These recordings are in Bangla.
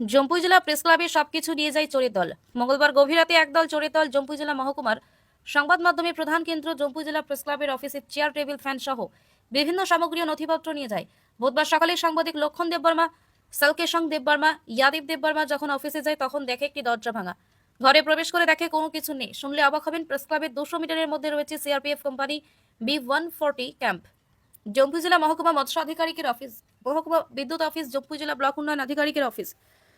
জম্পুই জেলা প্রেস ক্লাবে সবকিছু নিয়ে যায় চোরের দল। মঙ্গলবার গভীর রাতে একদল চোরের দল জম্পুই জেলা মহকুমার সংবাদ মাধ্যমের প্রধান কেন্দ্র জম্পুই জেলা প্রেস ক্লাবের অফিসের চেয়ার, টেবিল, ফ্যান সহ বিভিন্ন সামগ্রী ও নথিপত্র নিয়ে যায়। বুধবার সকালে সাংবাদিক লক্ষণ দেববর্মা, সালকেশং দেববর্মা, ইয়াদেব দেববর্মা যখন অফিসে যায় তখন দেখে একটি দরজা ভাঙা। ঘরে প্রবেশ করে দেখে কোনো কিছু নেই। শুনলে অবাক হবেন, প্রেস ক্লাবের 200 মিটারের মধ্যে রয়েছে CRPF company B140 camp. Jampui জেলা মহকুমা মৎস্য আধিকারিকের অফিস, মহকুমা বিদ্যুৎ অফিস, জম্পুই জেলা ব্লক উন্নয়ন আধিকারিকের অফিস,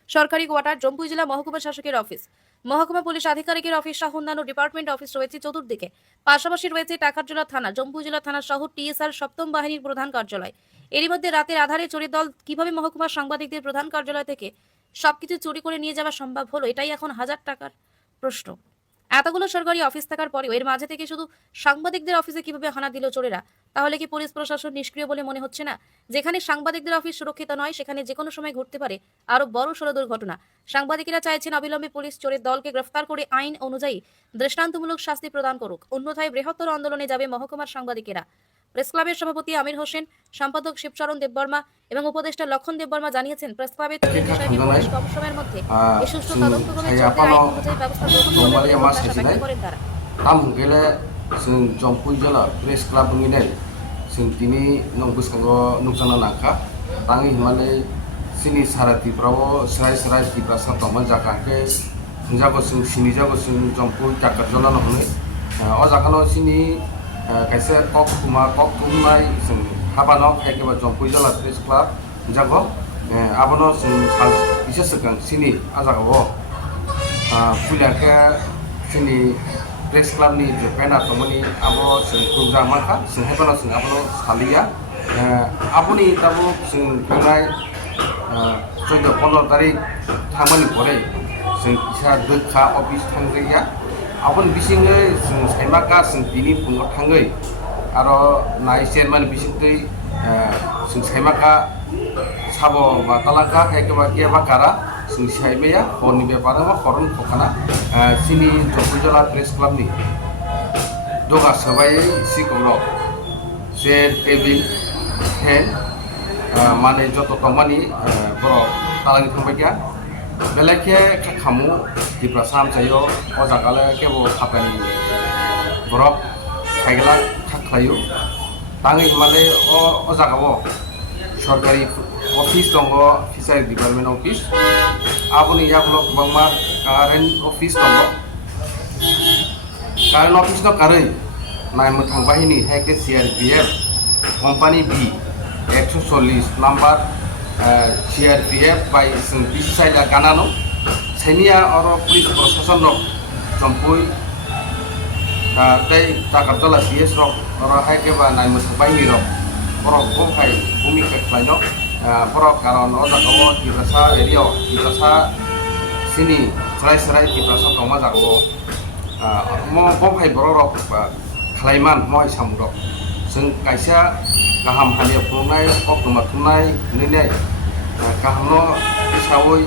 সরকারি কোয়ার্টার, জম্পুই জেলা মহকুমা শাসকের অফিস, মহকুমা পুলিশ আধিকারিকের অফিস সহ অন্যান্য ডিপার্টমেন্ট অফিস রয়েছে চতুর্দিকে। পাশাপাশি রয়েছে টাকারজলা থানা, জম্পুই জেলা থানা সহ টিএসআর সপ্তম বাহিনীর প্রধান কার্যালয়। এরই মধ্যে রাতের আধারে চোরের দল কিভাবে মহকুমার সাংবাদিকদের প্রধান কার্যালয় থেকে সবকিছু চুরি করে নিয়ে যাওয়া সম্ভব হলো, এটাই এখন হাজার টাকার প্রশ্ন। এতগুলো সরকারি অফিস থাকার পরেও এর মাঝে থেকে শুধু সাংবাদিকদের অফিসে কিভাবে হানা দিল চোরেরা? তাহলে কি পুলিশ প্রশাসন নিষ্ক্রিয় বলে মনে হচ্ছে না? যেখানে সাংবাদিকদের অফিস সুরক্ষিত নয়, সেখানে যে কোনো সময় ঘটতে পারে আরো বড় সড় দুর্ঘটনা। সাংবাদিকেরা চাইছেন অবিলম্বে পুলিশ চোরের দলকে গ্রেফতার করে আইন অনুযায়ী দৃষ্টান্তমূলক শাস্তি প্রদান করুক, অন্যথায় বৃহত্তর আন্দোলনে যাবে মহকুমার সাংবাদিকেরা। প্রেস ক্লাবের সভাপতি আমির হোসেন, সম্পাদক শিবচরণ দেববর্মা এবং উপদেষ্টা লক্ষণ দেববর্মা জানিয়েছেন, প্রেস ক্লাবের চুরির বিষয়টি পুলিশ কম সময়ের মধ্যে এই সুষ্ঠু তদন্ত করে চলতে আইন অনুযায়ী ব্যবস্থা গ্রহণ করবে বলে প্রত্যাশা ব্যক্ত করেন তারা। तामगेले जों जम्पुई जिल्ला प्रेस क्लाब बुंगिनाय जों दिनै नंगुसखौ नुजाना नाखा तांनि हिमालय सिनि सारातिफ्राव स्राय स्राय तिब्रा सातमा जाकाके जागो जों सिनि जागो जों जम्पुई टाकारजला नहनै अ जाकानो सिनि कायसे कक थुमनाय जों हाबानो खायकेबा जम्पुई जिल्ला प्रेस क्लाब जागो आबनो जों बिसेस सिगां सिनि आजागाव फुलाके सिनि प्रेस क्लाब नि जेपेना तमनि आबो जों प्रोग्राम माखा जों हेबानो जों आबो सालिया आबोनि दाबो जों फैनाय 14-15 तारिख थांबानि परे जों इसा दोखा अफिस थांगैया आबोन बिसिङै जों साइमाका जों बिनि फुङाव थाङै आरो नाय चेयारमेन बिसिङै जों साइमाका साबो बा तालाका खायकेबा केबा कारा जों साइमाया हरनि बेपार बा खरन फकाना सिनि जम्पुई जिल्ला प्रेस क्लाब नि दगा सबायै सिगाङाव जे टेबिल फेन माने जत तमानि बर' तालानि थांबाय गया बेलेखे खामु दिब्रा सामजायो अ जागाले केबो खापानि बरफ थाइगला खाख्लायो ताङै माने अ जागाव सरकारि अफिस दङ, फिसारि डिपार्टमेन्ट अफिस आबोनि याबलो गोबांमा कारेन्ट अफिस दङ। कारेन्ट अफिस न कारै नायमो थांबाहिनि हायके सिआरपिएफ कम्पानि बि 140 नाम्बार सिआरपिएफ बाय जों बिसाइला गानानो सेनिया और पुलिस प्रशासन रक जम्पुई तै टाकारजला सीएस रक और हायकेबा नायमो थांबाहिनि रक बरफ गफाय भूमिका खालायनो बरफ कारण अ जागाव तिब्रासा एरिया तिब्रासा सिनि स्राय स्राय तिब्रासा दंमा जागाव म गफाय बरफ खालायमान मय सामुरक जों कायसा गाहाम हालिया फुंनाय कक्टमा थुनाय नैनाय गाहामनो हिसाबै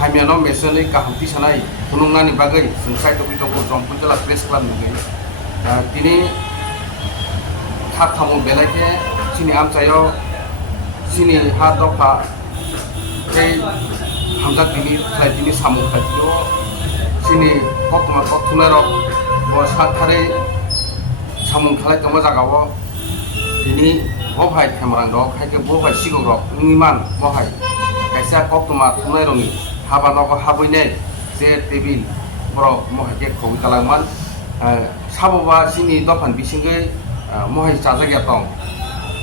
हामियानो मेसनै गाहाम तिसानाय फुनुंनानि बागै जों साइटोबि दङ जम्पुई जिल्ला प्रेस क्लाब नि दिनै खामु बेलायखे सिनि आमचायो सिनि हा दफा बै हामजा दिनै सामु खाथियो सिनि कक्टमा कक्टुनाय रक ब साथारै सामु खालाय दंबा जागाव दिनै बहाय खेमरां दं खायके बहाय सिगां रक निमान बहाय खायसे कक्टमा थुनाय रंनि हाबा नगो हाबैनाय जे टेबिल बर' महायके खौइ कालांमान साबोबा सिनि दफान बिसिङै महाय जाजागिया दं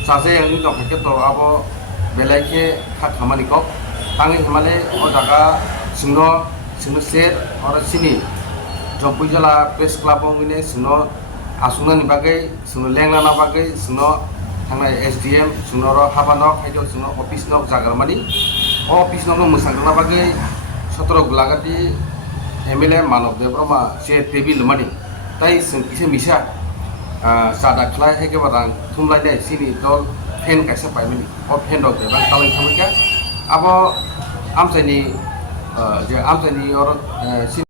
जाजायानि दं खायके तो आबो बेलायखे खामानि कक ताङै हिमालय अ जागा सिंनो सेट और सिनि जम्पुई जिल्ला प्रेस क्लाब बुंगिने सिंनो आसुनानि बागै सिंनो लेंनाना बागै सिंनो थांनाय एसडीएम सिंनो र हाबानो खायदो सिंनो अफिस नक जागारमानि अ अफिस नक मोसांग्राना बागै 17 गुलागाति एमएलए मानव देवबर्मा से टेबिल मानि ताइ जों किसे मिसा सादा खलाय हेकेबा रां थुमलायनाय सिनि दल फेन कायसे पाइमानि अ फेन दग देबां तालाय थांबाय आबो आमसायनि जे आमसायनि और